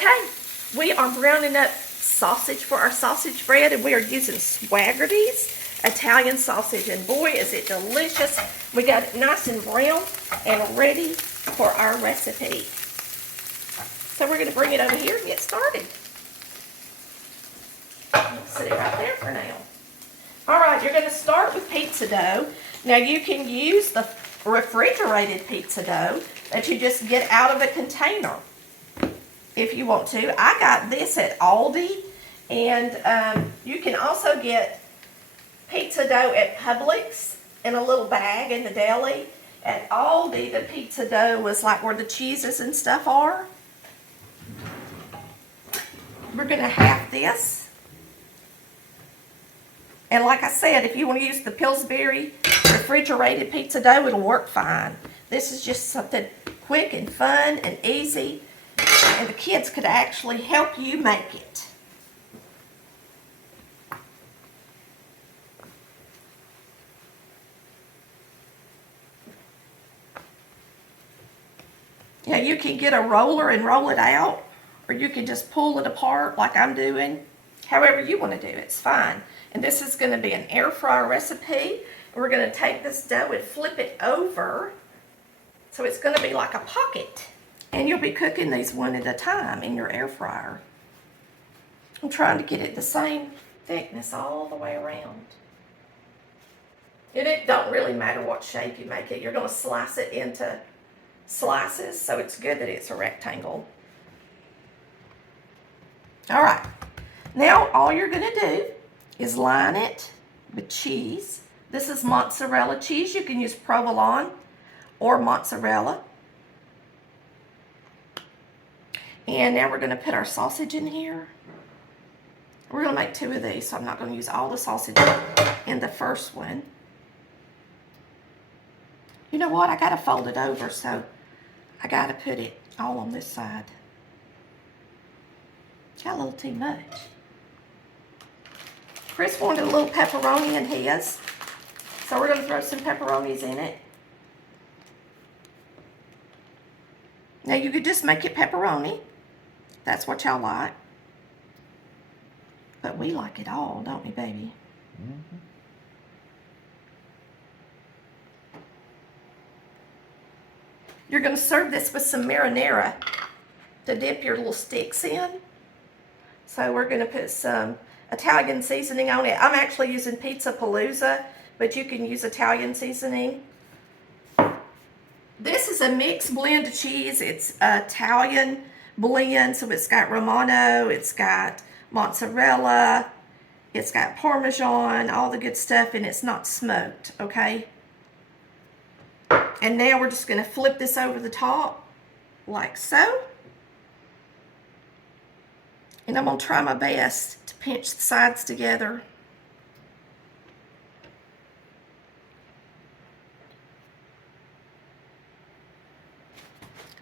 Okay, we are browning up sausage for our sausage bread, and we are using Swaggerty's Italian sausage, and boy is it delicious. We got it nice and brown and ready for our recipe. So we're going to bring it over here and get started. Set it right there for now. Alright, you're going to start with pizza dough. Now you can use the refrigerated pizza dough that you just get out of a container if you want to. I got this at Aldi, and you can also get pizza dough at Publix in a little bag in the deli. At Aldi, the pizza dough was like where the cheeses and stuff are. We're going to half this. And like I said, if you want to use the Pillsbury refrigerated pizza dough, it'll work fine. This is just something quick and fun and easy, and the kids could actually help you make it. Yeah, you can get a roller and roll it out, or you can just pull it apart like I'm doing. However you want to do it, it's fine. And this is going to be an air fryer recipe. We're going to take this dough and flip it over so it's going to be like a pocket. And you'll be cooking these one at a time in your air fryer. I'm trying to get it the same thickness all the way around. And it don't really matter what shape you make it. You're going to slice it into slices, so it's good that it's a rectangle. All right. Now all you're going to do is line it with cheese. This is mozzarella cheese. You can use provolone or mozzarella. And now we're going to put our sausage in here. We're going to make 2 of these, so I'm not going to use all the sausage in the first one. You know what? I got to fold it over, so I got to put it all on this side. Got a little too much. Chris wanted a little pepperoni in his, so we're going to throw some pepperonis in it. Now you could just make it pepperoni. That's what y'all like. But we like it all, don't we, baby? Mm-hmm. You're going to serve this with some marinara to dip your little sticks in. So we're going to put some Italian seasoning on it. I'm actually using Pizza Palooza, but you can use Italian seasoning. This is a mixed blend of cheese. It's Italian blend, so it's got Romano, it's got mozzarella, it's got Parmesan, all the good stuff, and it's not smoked, okay? And now we're just going to flip this over the top, like so. And I'm going to try my best to pinch the sides together.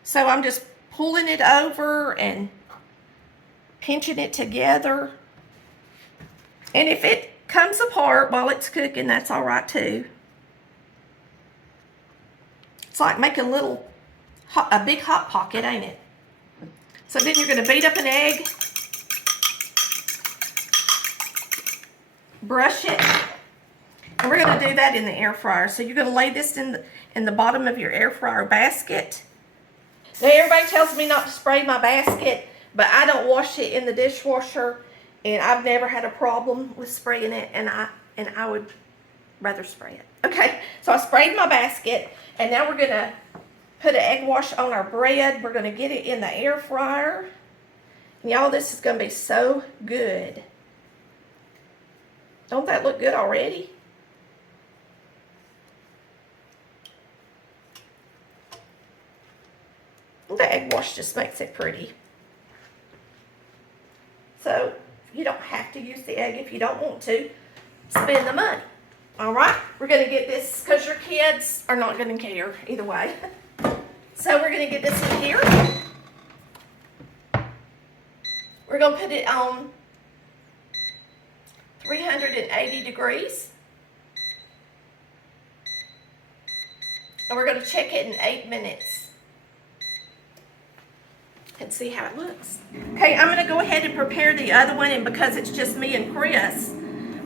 So I'm just pulling it over and pinching it together. And if it comes apart while it's cooking, that's all right too. It's like making a big hot pocket, ain't it? So then you're going to beat up an egg. Brush it, and we're going to do that in the air fryer. So you're going to lay this in the bottom of your air fryer basket. Now everybody tells me not to spray my basket, but I don't wash it in the dishwasher, and I've never had a problem with spraying it, and I would rather spray it. Okay, so I sprayed my basket, and now we're going to put an egg wash on our bread. We're going to get it in the air fryer. And y'all, this is going to be so good. Don't that look good already? The egg wash just makes it pretty. So you don't have to use the egg if you don't want to. Spend the money. All right, we're going to get this because your kids are not going to care either way. So we're going to get this in here. We're going to put it on 380 degrees. And we're going to check it in 8 minutes. and see how it looks. Okay, I'm gonna go ahead and prepare the other one, and because it's just me and Chris,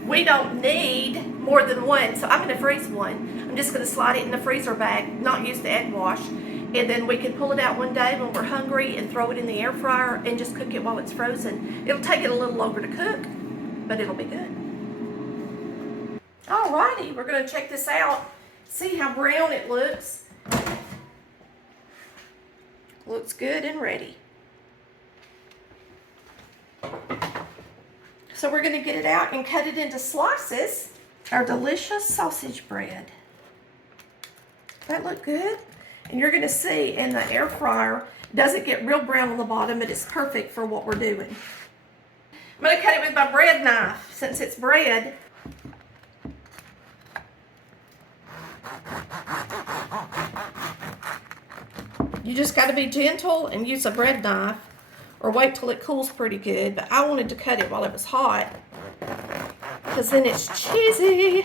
we don't need more than one, so I'm gonna freeze one. I'm just gonna slide it in the freezer bag, not use the egg wash, and then we can pull it out one day when we're hungry and throw it in the air fryer and just cook it while it's frozen. It'll take it a little longer to cook, but it'll be good. Alrighty, we're gonna check this out, see how brown it looks. Looks good and ready. So we're going to get it out and cut it into slices. Our delicious sausage bread. That look good? And you're going to see in the air fryer, it doesn't get real brown on the bottom, but it's perfect for what we're doing. I'm going to cut it with my bread knife since it's bread. You just got to be gentle and use a bread knife, or wait till it cools pretty good. But I wanted to cut it while it was hot, because then it's cheesy.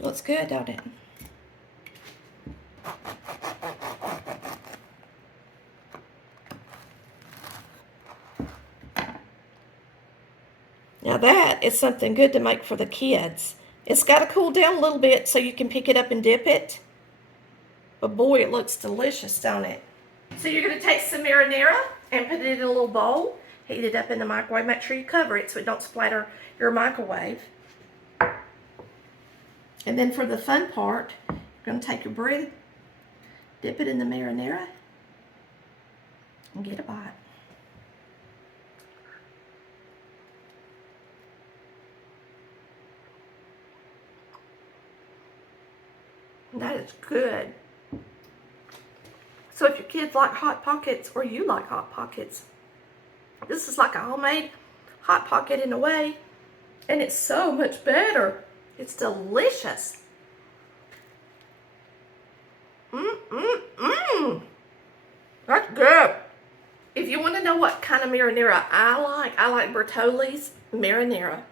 Looks good, don't it? Now that is something good to make for the kids. It's got to cool down a little bit so you can pick it up and dip it. But boy, it looks delicious, don't it? So you're going to take some marinara and put it in a little bowl. Heat it up in the microwave. Make sure you cover it so it don't splatter your microwave. And then for the fun part, you're going to take your bread, dip it in the marinara, and get a bite. That is good. So if your kids like Hot Pockets, or you like Hot Pockets, this is like a homemade Hot Pocket in a way, and it's so much better. It's delicious. That's good. If you want to know what kind of marinara I like Bertolli's marinara.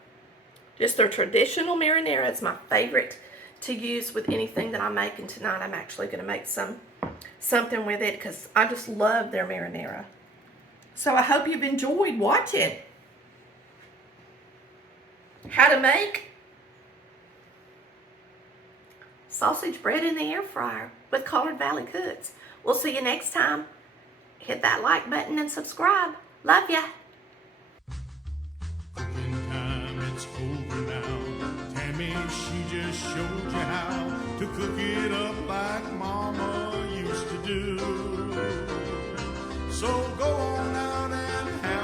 Just their traditional marinara is my favorite to use with anything that I make, and tonight I'm actually going to make something with it because I just love their marinara. So I hope you've enjoyed watching how to make sausage bread in the air fryer with Collard Valley Cooks. We'll see you next time. Hit that like button and subscribe. Love ya. She just showed you how to cook it up like Mama used to do. So go